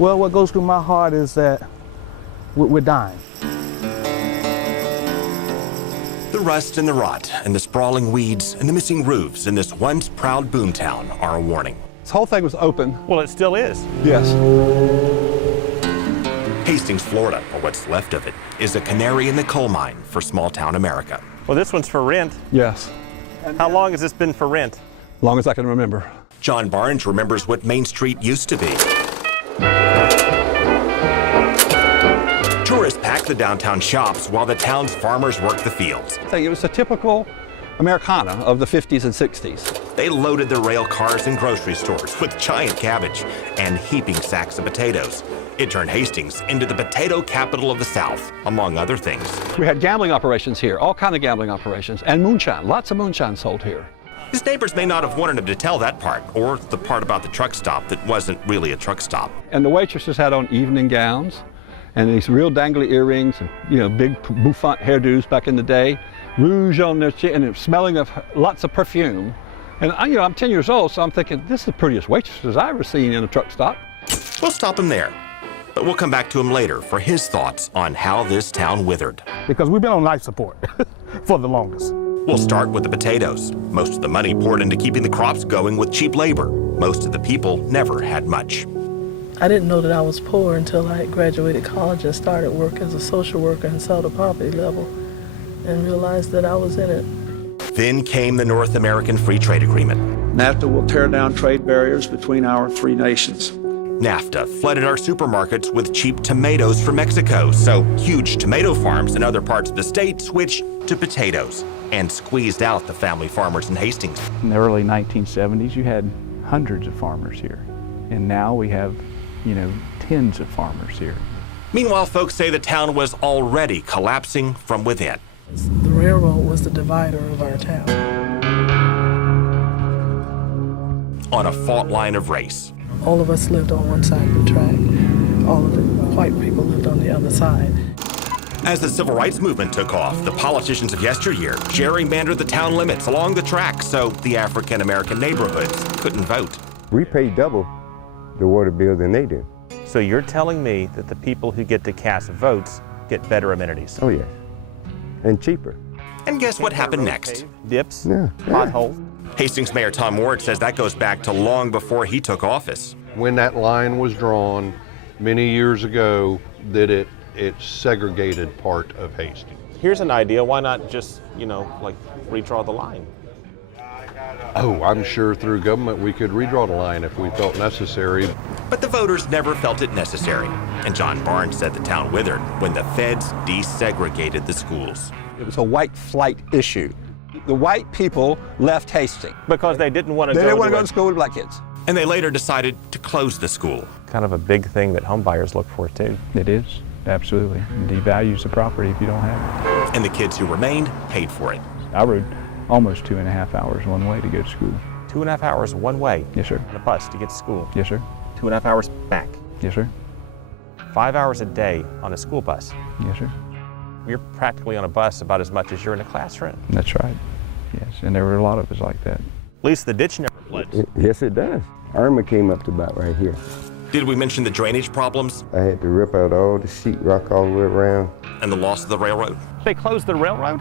Well, what goes through my heart is that we're dying. The rust and the rot and the sprawling weeds and the missing roofs in this once proud boomtown are a warning. This whole thing was open. Well, it still is. Yes. Hastings, Florida, or what's left of it, is a canary in the coal mine for small-town America. Well, this one's for rent. Yes. How long has this been for rent? Long as I can remember. John Barnes remembers what Main Street used to be. Tourists pack the downtown shops while the town's farmers work the fields. It was a typical Americana of the 50s and 60s. They loaded their rail cars in grocery stores with giant cabbage and heaping sacks of potatoes. It turned Hastings into the potato capital of the South, among other things. We had gambling operations here, all kind of gambling operations, and moonshine. Lots of moonshine sold here. His neighbors may not have wanted him to tell that part, or the part about the truck stop that wasn't really a truck stop. And the waitresses had on evening gowns and these real dangly earrings and, you know, big bouffant hairdos back in the day, rouge on their chin, and smelling of lots of perfume. And you know, I'm 10 years old, so I'm thinking, this is the prettiest waitresses I've ever seen in a truck stop. We'll stop him there, but we'll come back to him later for his thoughts on how this town withered. Because we've been on life support for the longest. We'll start with the potatoes. Most of the money poured into keeping the crops going with cheap labor. Most of the people never had much. I didn't know that I was poor until I had graduated college and started work as a social worker and saw the poverty level and realized that I was in it. Then came the North American Free Trade Agreement. Nafta will tear down trade barriers between our three nations. Nafta flooded our supermarkets with cheap tomatoes from Mexico, so huge tomato farms in other parts of the state switched to potatoes and squeezed out the family farmers in Hastings. In the early 1970s, you had hundreds of farmers here, and now we have, you know, tens of farmers here. Meanwhile, folks say the town was already collapsing from within. The railroad was the divider of our town. On a fault line of race. All of us lived on one side of the track. All of the white people lived on the other side. As the civil rights movement took off, the politicians of yesteryear gerrymandered the town limits along the track so the African-American neighborhoods couldn't vote. We pay double the water bill than they do. So you're telling me that the people who get to cast votes get better amenities? Oh, yes. And cheaper. And guess what happened next? Dips, Yeah. potholes. Hastings Mayor Tom Ward says that goes back to long before he took office. When that line was drawn many years ago, that it segregated part of Hastings. Here's an idea. Why not just, you know, like redraw the line? Oh, I'm sure through government we could redraw the line if we felt necessary. But the voters never felt it necessary. And John Barnes said the town withered when the feds desegregated the schools. It was a white flight issue. The white people left Hastings. Because they didn't want to They didn't want to go to school with black kids. And they later decided to close the school. Kind of a big thing that home buyers look for, too. It is, absolutely. It devalues the property if you don't have it. And the kids who remained paid for it. I rode almost 2.5 hours one way to go to school. 2.5 hours one way? Yes, sir. On a bus to get to school? Yes, sir. 2.5 hours back? Yes, sir. 5 hours a day on a school bus? Yes, sir. You're practically on a bus about as much as you're in a classroom. That's right. Yes, and there were a lot of us like that. At least the ditch never floods. Yes, it does. Irma came up to about right here. Did we mention the drainage problems? I had to rip out all the sheetrock all the way around. And the loss of the railroad? They closed the railroad?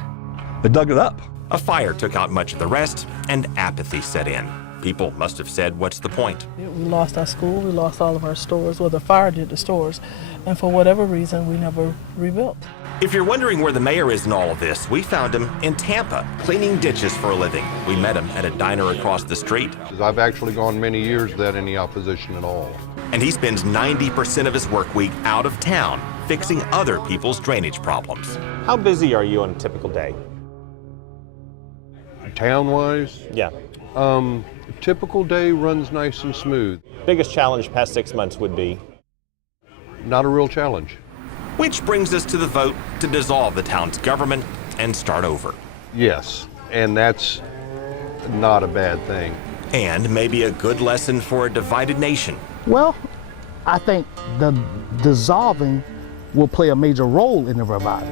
They dug it up. A fire took out much of the rest, and apathy set in. People must have said, what's the point? We lost our school, we lost all of our stores. Well, the fire did the stores, and for whatever reason, we never rebuilt. If you're wondering where the mayor is in all of this, we found him in Tampa, cleaning ditches for a living. We met him at a diner across the street. I've actually gone many years without any opposition at all. And he spends 90% of his work week out of town, fixing other people's drainage problems. How busy are you on a typical day? Town-wise, Yeah. typical day runs nice and smooth. Biggest challenge past 6 months would be? Not a real challenge. Which brings us to the vote to dissolve the town's government and start over. Yes, and that's not a bad thing. And maybe a good lesson for a divided nation. Well, I think the dissolving will play a major role in the revival.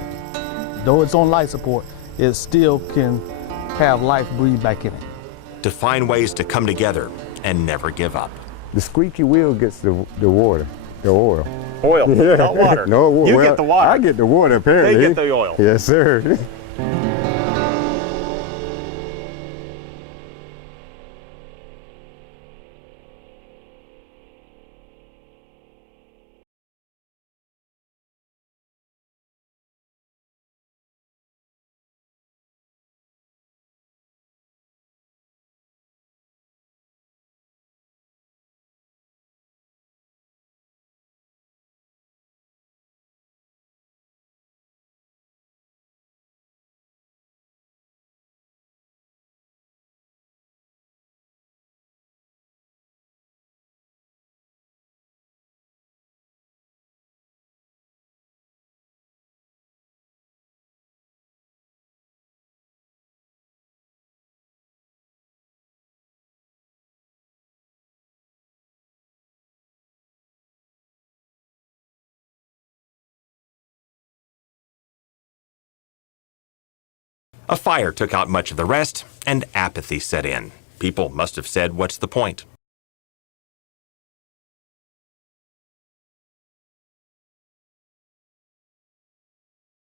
Though it's on life support, it still can have life breathe back in it. To find ways to come together and never give up. The squeaky wheel gets the water. The oil. Oil, Yeah. not water. No, You well, get the water. I get the water, apparently. They get the oil. Yes, sir. A fire took out much of the rest, and apathy set in. People must have said, what's the point?